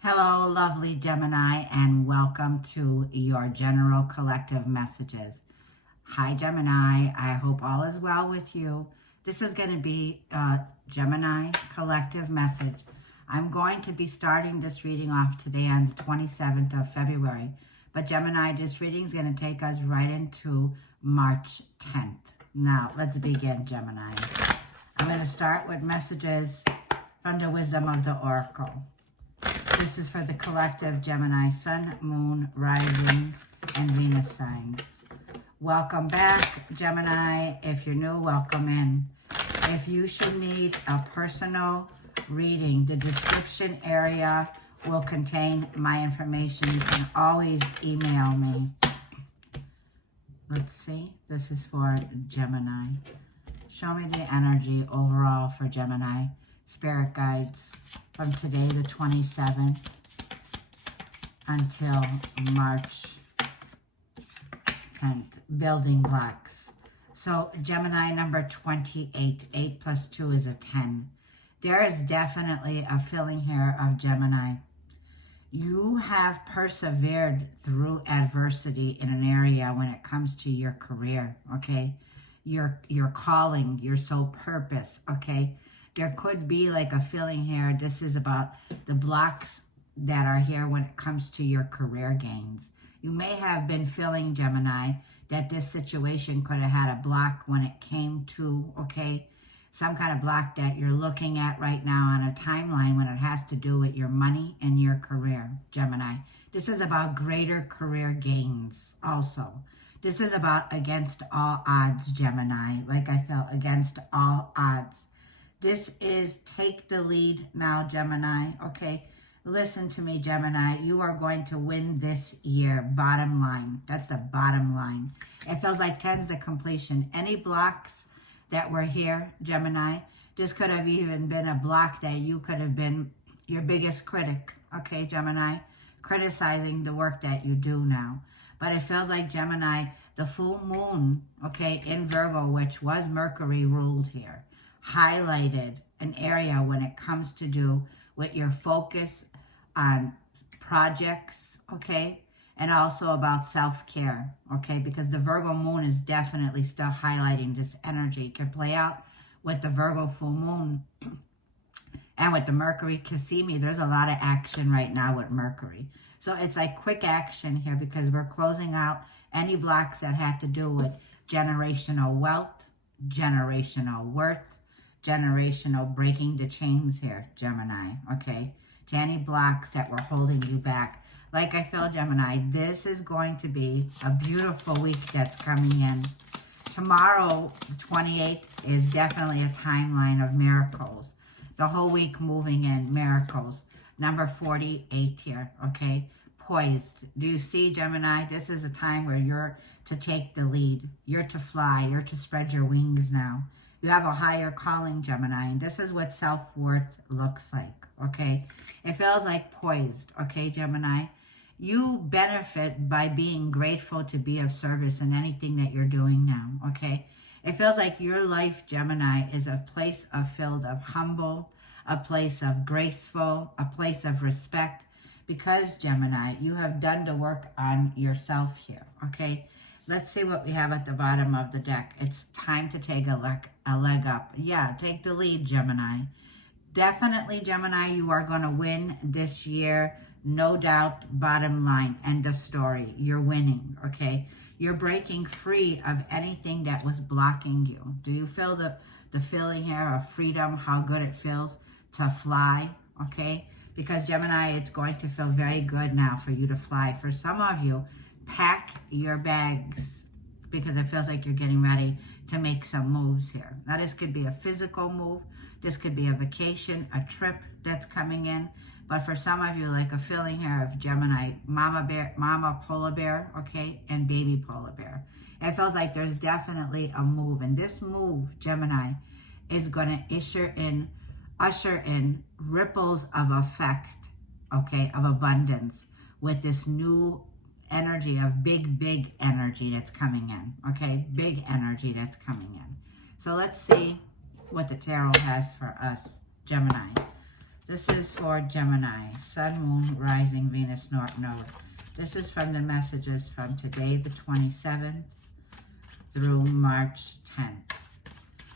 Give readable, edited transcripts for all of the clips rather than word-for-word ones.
Hello, lovely Gemini, and welcome to your general collective messages. Hi, Gemini. I hope all is well with you. This is going to be a Gemini collective message. I'm going to be starting this reading off today on the 27th of February. But Gemini, this reading is going to take us right into March 10th. Now, let's begin, Gemini. I'm going to start with messages from the wisdom of the Oracle. This is for the collective Gemini, Sun, Moon, Rising, and Venus signs. Welcome back, Gemini. If you're new, welcome in. If you should need a personal reading, the description area will contain my information. You can always email me. Let's see. This is for Gemini. Show me the energy overall for Gemini. Spirit guides from today the 27th until March 10th. Building blocks. So Gemini number 28. 8 plus 2 is a 10. There is definitely a feeling here of Gemini. You have persevered through adversity in an area when it comes to your career, okay? Your calling, your sole purpose, okay? There could be like a feeling here. This is about the blocks that are here when it comes to your career gains. You may have been feeling, Gemini, that this situation could have had a block when it came to, okay, some kind of block that you're looking at right now on a timeline when it has to do with your money and your career, Gemini. This is about greater career gains also. This is about against all odds, Gemini. Like I felt, against all odds. This is take the lead now, Gemini, okay? Listen to me, Gemini. You are going to win this year, bottom line. That's the bottom line. It feels like 10's the completion. Any blocks that were here, Gemini, this could have even been a block that you could have been your biggest critic, okay, Gemini? Criticizing the work that you do now. But it feels like, Gemini, the full moon, okay, in Virgo, which was Mercury ruled here, highlighted an area when it comes to do with your focus on projects, okay, and also about self-care, okay, because the Virgo moon is definitely still highlighting this energy. It can play out with the Virgo full moon and with the Mercury Cassimi. There's a lot of action right now with Mercury. So it's like quick action here because we're closing out any blocks that had to do with generational wealth, generational worth, generational breaking the chains here, Gemini, okay? To any blocks that were holding you back. Like I feel, Gemini, this is going to be a beautiful week that's coming in. Tomorrow, the 28th, is definitely a timeline of miracles. The whole week moving in, miracles. Number 48 here, okay? Poised. Do you see, Gemini? This is a time where you're to take the lead. You're to fly. You're to spread your wings now. You have a higher calling, Gemini, and this is what self-worth looks like, okay? It feels like poised, okay, Gemini? You benefit by being grateful to be of service in anything that you're doing now, okay? It feels like your life, Gemini, is a place filled of humble, a place of graceful, a place of respect, because, Gemini, you have done the work on yourself here, okay? Let's see what we have at the bottom of the deck. It's time to take a leg up. Yeah, take the lead, Gemini. Definitely, Gemini, you are going to win this year. No doubt, bottom line, end of story. You're winning, okay? You're breaking free of anything that was blocking you. Do you feel the feeling here of freedom, how good it feels to fly, okay? Because, Gemini, it's going to feel very good now for you to fly. For some of you, pack your bags because it feels like you're getting ready to make some moves here. Now, this could be a physical move. This could be a vacation, a trip that's coming in. But for some of you, like a feeling here of Gemini, mama bear, mama polar bear, okay, and baby polar bear. It feels like there's definitely a move. And this move, Gemini, is going to usher in ripples of effect, okay, of abundance with this new energy of big energy that's coming in, okay? Big energy that's coming in. So let's see what the tarot has for us, Gemini. This is for Gemini, Sun, Moon, Rising, Venus, North Node. This is from the messages from today, the 27th, through March 10th.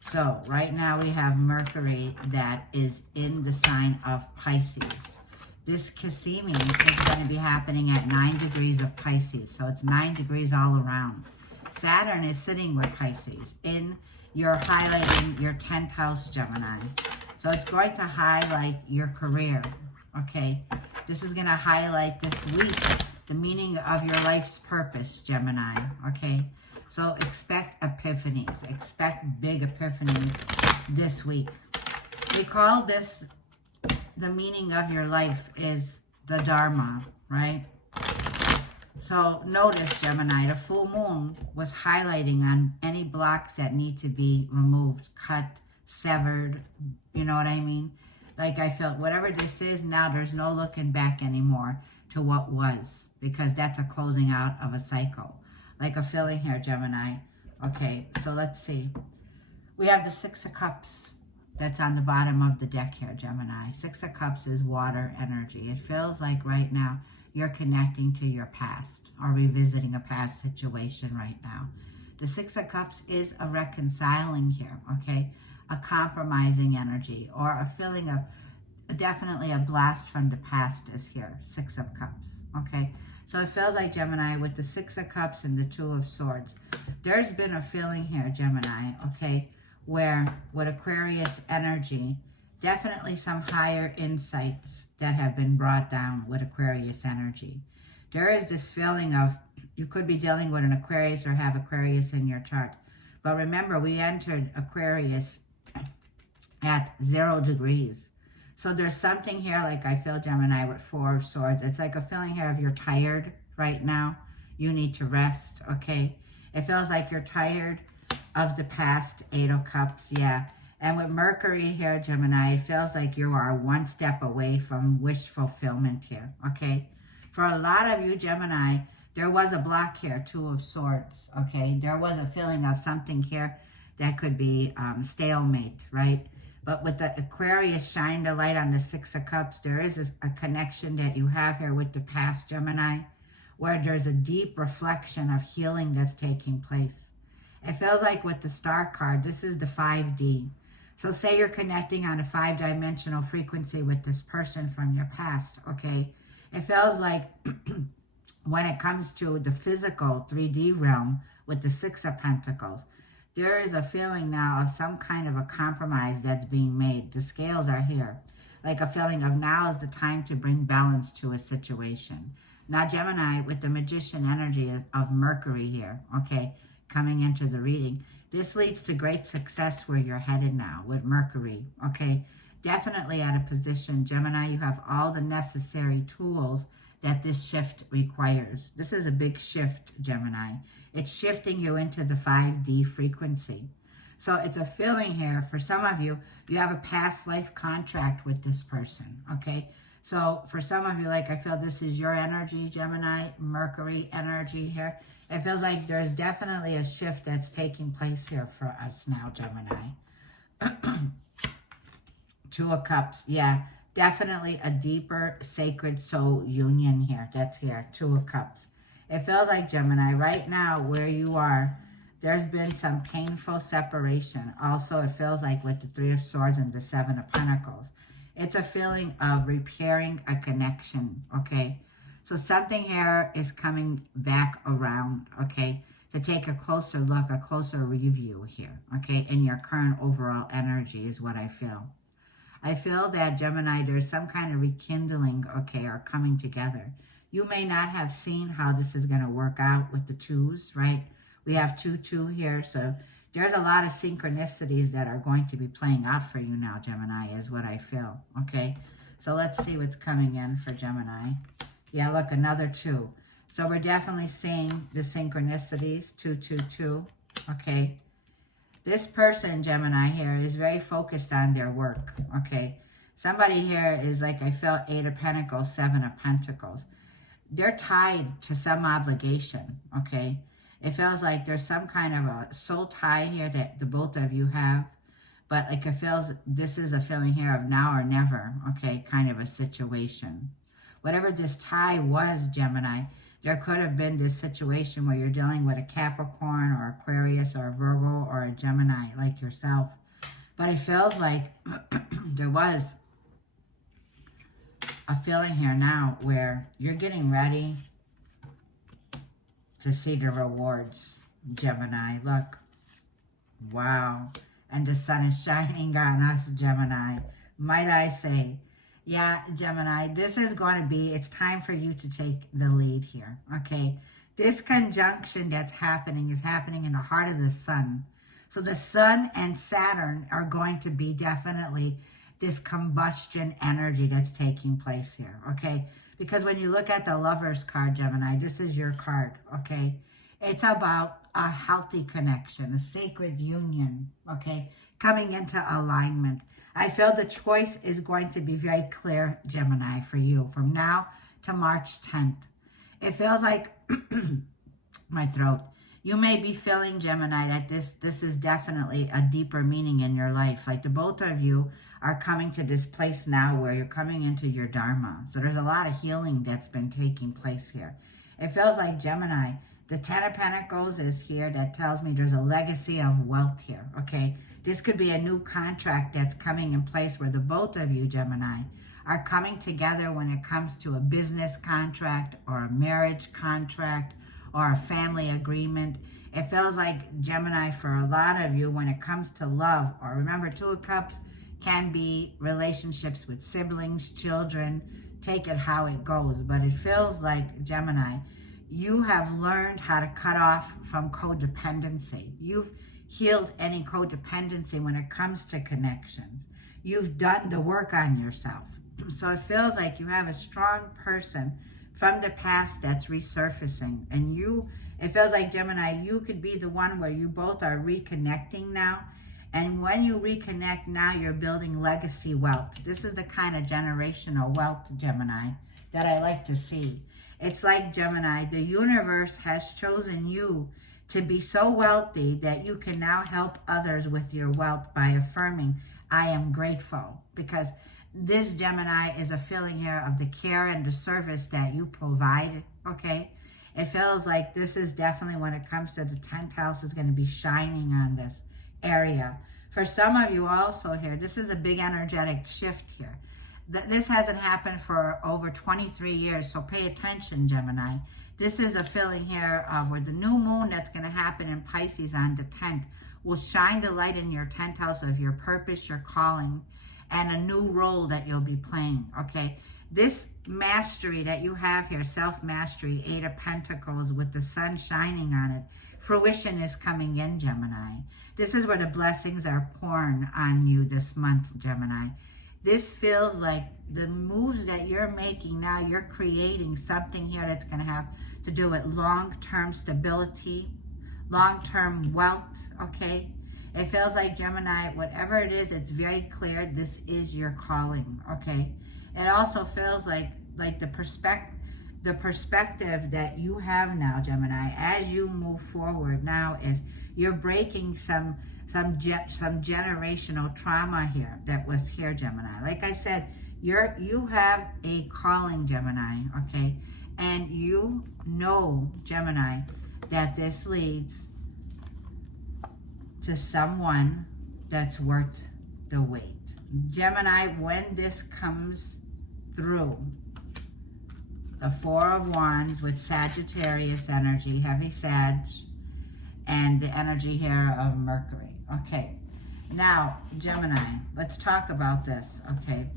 So, right now we have Mercury that is in the sign of Pisces. This Cassimi is going to be happening at 9 degrees of Pisces. So, it's 9 degrees all around. Saturn is sitting with Pisces. You're highlighting your 10th house, Gemini. So, it's going to highlight your career, okay? This is going to highlight this week the meaning of your life's purpose, Gemini, okay? So expect epiphanies, expect big epiphanies this week. We call this, the meaning of your life is the Dharma, right? So notice, Gemini, the full moon was highlighting on any blocks that need to be removed, cut, severed, you know what I mean? Like I felt, whatever this is, now there's no looking back anymore to what was, because that's a closing out of a cycle. Like a feeling here, Gemini. Okay, so let's see. We have the Six of Cups that's on the bottom of the deck here, Gemini. Six of Cups is water energy. It feels like right now you're connecting to your past or revisiting a past situation right now. The Six of Cups is a reconciling here, okay? A compromising energy or a feeling of definitely a blast from the past is here. Six of Cups, okay? So it feels like, Gemini, with the Six of Cups and the Two of Swords, there's been a feeling here, Gemini, okay, where with Aquarius energy, definitely some higher insights that have been brought down with Aquarius energy. There is this feeling of, you could be dealing with an Aquarius or have Aquarius in your chart. But remember, we entered Aquarius at 0 degrees. So there's something here, like I feel, Gemini, with Four of Swords. It's like a feeling here of you're tired right now. You need to rest, okay? It feels like you're tired of the past. Eight of Cups, yeah. And with Mercury here, Gemini, it feels like you are one step away from wish fulfillment here, okay? For a lot of you, Gemini, there was a block here, Two of Swords, okay? There was a feeling of something here that could be stalemate, right? But with the Aquarius shine the light on the Six of Cups, there is a connection that you have here with the past, Gemini, where there's a deep reflection of healing that's taking place. It feels like with the Star card, this is the 5D. So say you're connecting on a 5-dimensional frequency with this person from your past, okay? It feels like when it comes to the physical 3D realm with the Six of Pentacles, there is a feeling now of some kind of a compromise that's being made. The scales are here. Like a feeling of now is the time to bring balance to a situation. Now, Gemini, with the Magician energy of Mercury here, okay, coming into the reading, this leads to great success where you're headed now with Mercury, okay? Definitely at a position, Gemini, you have all the necessary tools that this shift requires. This is a big shift, Gemini. It's shifting you into the 5D frequency. So it's a feeling here. For some of you, you have a past life contract with this person, okay? So for some of you, like I feel this is your energy, Gemini, Mercury energy here. It feels like there's definitely a shift that's taking place here for us now, Gemini. Two of Cups, yeah. Definitely a deeper sacred soul union here. That's here, Two of Cups. It feels like, Gemini, right now where you are, there's been some painful separation. Also, it feels like with the Three of Swords and the Seven of Pentacles, it's a feeling of repairing a connection, okay? So something here is coming back around, okay, to take a closer look, a closer review here, okay, in your current overall energy is what I feel. I feel that, Gemini, there's some kind of rekindling, okay, or coming together. You may not have seen how this is going to work out with the twos, right? We have 2-2 here, so there's a lot of synchronicities that are going to be playing out for you now, Gemini, is what I feel, okay? So let's see what's coming in for Gemini. Yeah, look, another 2. So we're definitely seeing the synchronicities, 2-2-2, okay? This person, Gemini, here is very focused on their work, okay? Somebody here is like, I felt 8 of Pentacles, 7 of Pentacles. They're tied to some obligation, okay? It feels like there's some kind of a soul tie here that the both of you have. But like it feels, this is a feeling here of now or never, okay, kind of a situation. Whatever this tie was, Gemini, there could have been this situation where you're dealing with a Capricorn or Aquarius or a Virgo or a Gemini like yourself. But it feels like there was a feeling here now where you're getting ready to see the rewards, Gemini. Look. Wow. And the sun is shining on us, Gemini. Might I say, yeah, Gemini, this is going to be, it's time for you to take the lead here, okay? This conjunction that's happening is happening in the heart of the sun. So the sun and Saturn are going to be definitely this combustion energy that's taking place here, okay? Because when you look at the Lover's card, Gemini, this is your card, okay? It's about a healthy connection, a sacred union, okay? Coming into alignment. I feel the choice is going to be very clear, Gemini, for you from now to March 10th. It feels like, my throat, you may be feeling, Gemini, that this is definitely a deeper meaning in your life. Like the both of you are coming to this place now where you're coming into your Dharma. So there's a lot of healing that's been taking place here. It feels like, Gemini, the Ten of Pentacles is here. That tells me there's a legacy of wealth here, okay? This could be a new contract that's coming in place where the both of you, Gemini, are coming together when it comes to a business contract or a marriage contract or a family agreement. It feels like, Gemini, for a lot of you, when it comes to love, or remember, Two of Cups can be relationships with siblings, children, take it how it goes. But it feels like, Gemini, you have learned how to cut off from codependency. You've healed any codependency when it comes to connections. You've done the work on yourself. So it feels like you have a strong person from the past that's resurfacing. And it feels like, Gemini, you could be the one where you both are reconnecting now. And when you reconnect now, you're building legacy wealth. This is the kind of generational wealth, Gemini, that I like to see. It's like, Gemini, the universe has chosen you to be so wealthy that you can now help others with your wealth by affirming, I am grateful. Because this, Gemini, is a feeling here of the care and the service that you provide, okay? It feels like this is definitely, when it comes to the 10th house, is going to be shining on this area. For some of you also here, this is a big energetic shift here. This hasn't happened for over 23 years, so pay attention, Gemini. This is a feeling here of where the new moon that's going to happen in Pisces on the 10th will shine the light in your 10th house of your purpose, your calling, and a new role that you'll be playing, okay? This mastery that you have here, self-mastery, 8 of Pentacles with the sun shining on it, fruition is coming in, Gemini. This is where the blessings are pouring on you this month, Gemini. This feels like the moves that you're making now, you're creating something here that's going to have to do with long-term stability, long-term wealth, okay? It feels like, Gemini, whatever it is, it's very clear this is your calling, okay? It also feels like the perspective that you have now, Gemini, as you move forward now, is you're breaking some generational trauma here that was here, Gemini. Like I said, you have a calling, Gemini, okay? And you know, Gemini, that this leads to someone that's worth the wait. Gemini, when this comes through, the Four of Wands with Sagittarius energy, heavy Sag, and the energy here of Mercury. Okay, now, Gemini, let's talk about this, okay?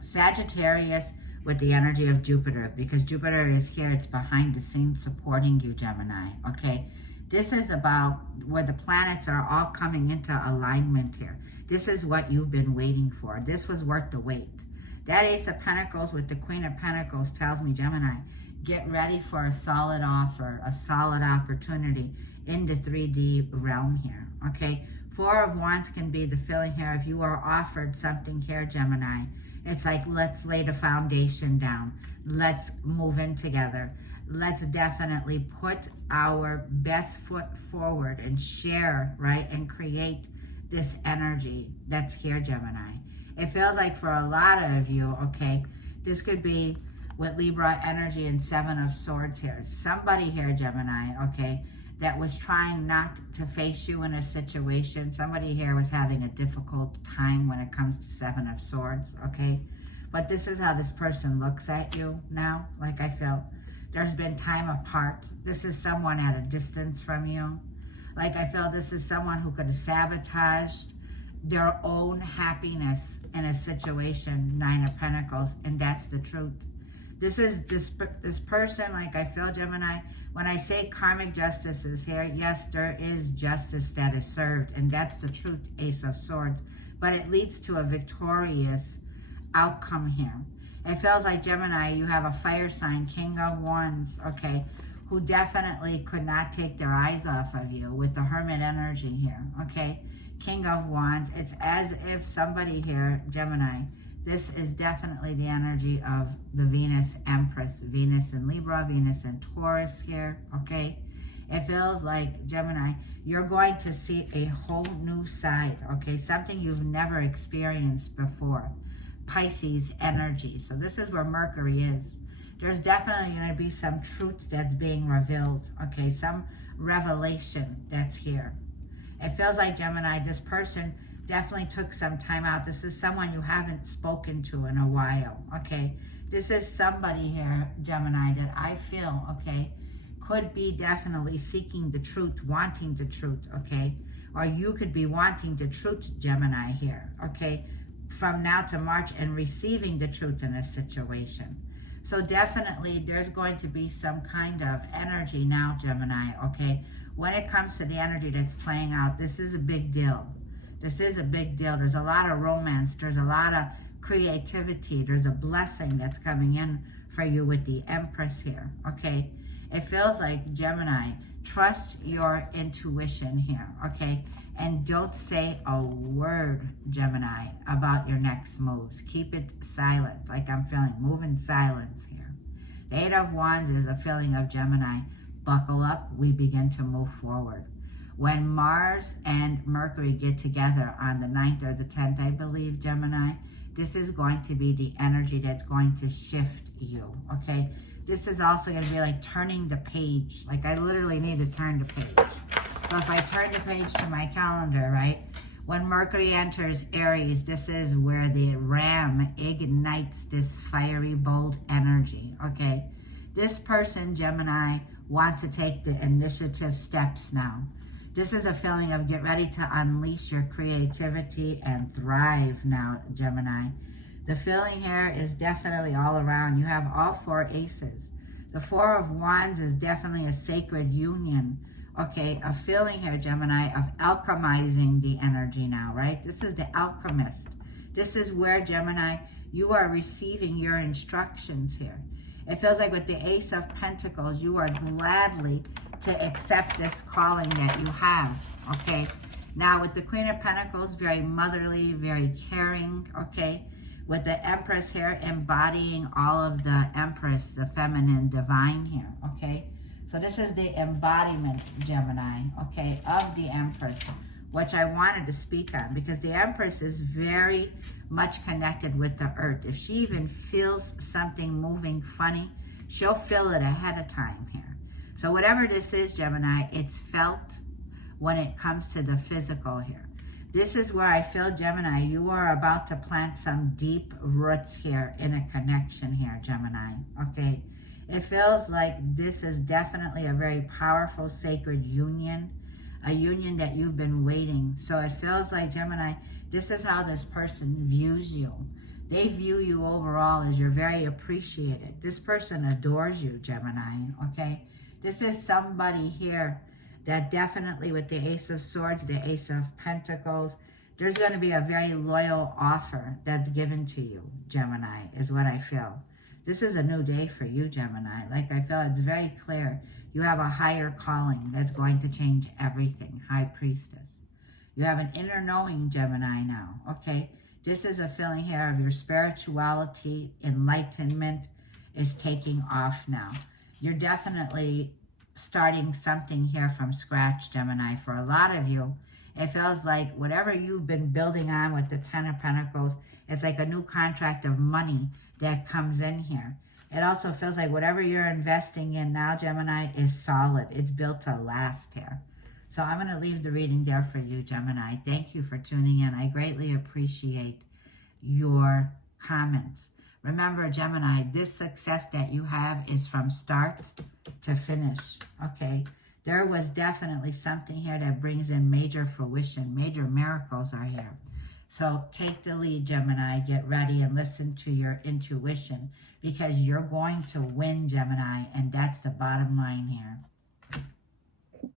Sagittarius with the energy of Jupiter, because Jupiter is here, it's behind the scenes supporting you, Gemini, okay? This is about where the planets are all coming into alignment here. This is what you've been waiting for. This was worth the wait. That Ace of Pentacles with the Queen of Pentacles tells me, Gemini, get ready for a solid offer, a solid opportunity in the 3D realm here, okay? Four of Wands can be the feeling here if you are offered something here, Gemini. It's like, let's lay the foundation down. Let's move in together. Let's definitely put our best foot forward and share, right? And create this energy that's here, Gemini. It feels like for a lot of you, okay, this could be with Libra energy and Seven of Swords here. Somebody here, Gemini, okay, that was trying not to face you in a situation. Somebody here was having a difficult time when it comes to Seven of Swords, okay? But this is how this person looks at you now, like I feel. There's been time apart. This is someone at a distance from you. Like I feel this is someone who could have sabotaged their own happiness in a situation, Nine of Pentacles, and that's the truth. This is this person, like I feel, Gemini, when I say karmic justice is here, yes, there is justice that is served, and that's the truth, Ace of Swords, but it leads to a victorious outcome here. It feels like, Gemini, you have a fire sign, King of Wands, okay, who definitely could not take their eyes off of you with the Hermit energy here, okay? King of Wands, it's as if somebody here, Gemini, this is definitely the energy of the Venus Empress, Venus in Libra, Venus in Taurus here, okay? It feels like, Gemini, you're going to see a whole new side, okay? Something you've never experienced before. Pisces energy. So this is where Mercury is. There's definitely going to be some truth that's being revealed, okay? Some revelation that's here. It feels like, Gemini, this person definitely took some time out. This is someone you haven't spoken to in a while, okay? This is somebody here, Gemini, that I feel, okay, could be definitely seeking the truth, wanting the truth, okay? Or you could be wanting the truth, Gemini, here, okay? From now to March, and receiving the truth in a situation. So definitely there's going to be some kind of energy now, Gemini, okay? When it comes to the energy that's playing out, this is a big deal. This is a big deal. There's a lot of romance. There's a lot of creativity. There's a blessing that's coming in for you with the Empress here, okay? It feels like, Gemini, trust your intuition here, okay? And don't say a word, Gemini, about your next moves. Keep it silent, like I'm feeling. Move in silence here. The Eight of Wands is a feeling of, Gemini, buckle up, we begin to move forward. When Mars and Mercury get together on the 9th or the 10th, I believe, Gemini, this is going to be the energy that's going to shift you, okay? This is also going to be like turning the page. Like I literally need to turn the page. So if I turn the page to my calendar, right? When Mercury enters Aries, this is where the ram ignites this fiery, bold energy, okay? This person, Gemini, wants to take the initiative steps now. This is a feeling of get ready to unleash your creativity and thrive now, Gemini. The feeling here is definitely all around. You have all four aces. The Four of Wands is definitely a sacred union. Okay, a feeling here, Gemini, of alchemizing the energy now, right? This is the alchemist. This is where, Gemini, you are receiving your instructions here. It feels like with the Ace of Pentacles, you are gladly to accept this calling that you have, okay? Now, with the Queen of Pentacles, very motherly, very caring, okay? With the Empress here, embodying all of the Empress, the feminine divine here, okay? So this is the embodiment, Gemini, okay, of the Empress, which I wanted to speak on, because the Empress is very much connected with the earth. If she even feels something moving funny, she'll feel it ahead of time here. So whatever this is, Gemini, it's felt when it comes to the physical here. This is where I feel, Gemini, you are about to plant some deep roots here in a connection here, Gemini, okay? It feels like this is definitely a very powerful, sacred union, a union that you've been waiting. So it feels like, Gemini, this is how this person views you. They view you overall as you're very appreciated. This person adores you, Gemini, okay? This is somebody here that definitely, with the Ace of Swords, the Ace of Pentacles, there's going to be a very loyal offer that's given to you, Gemini, is what I feel. This is a new day for you, Gemini. Like I feel it's very clear. You have a higher calling that's going to change everything. High Priestess. You have an inner knowing, Gemini, now, okay? This is a feeling here of your spirituality, enlightenment is taking off now. You're definitely starting something here from scratch, Gemini. For a lot of you, It feels like whatever you've been building on with the Ten of Pentacles, it's like a new contract of money that comes in here. It also feels like whatever you're investing in now, Gemini, is solid. It's built to last here. So I'm going to leave the reading there for you, Gemini. Thank you for tuning in. I greatly appreciate your comments. Remember, Gemini, this success that you have is from start to finish, okay? There was definitely something here that brings in major fruition. Major miracles are here. So take the lead, Gemini. Get ready and listen to your intuition because you're going to win, Gemini, and that's the bottom line here.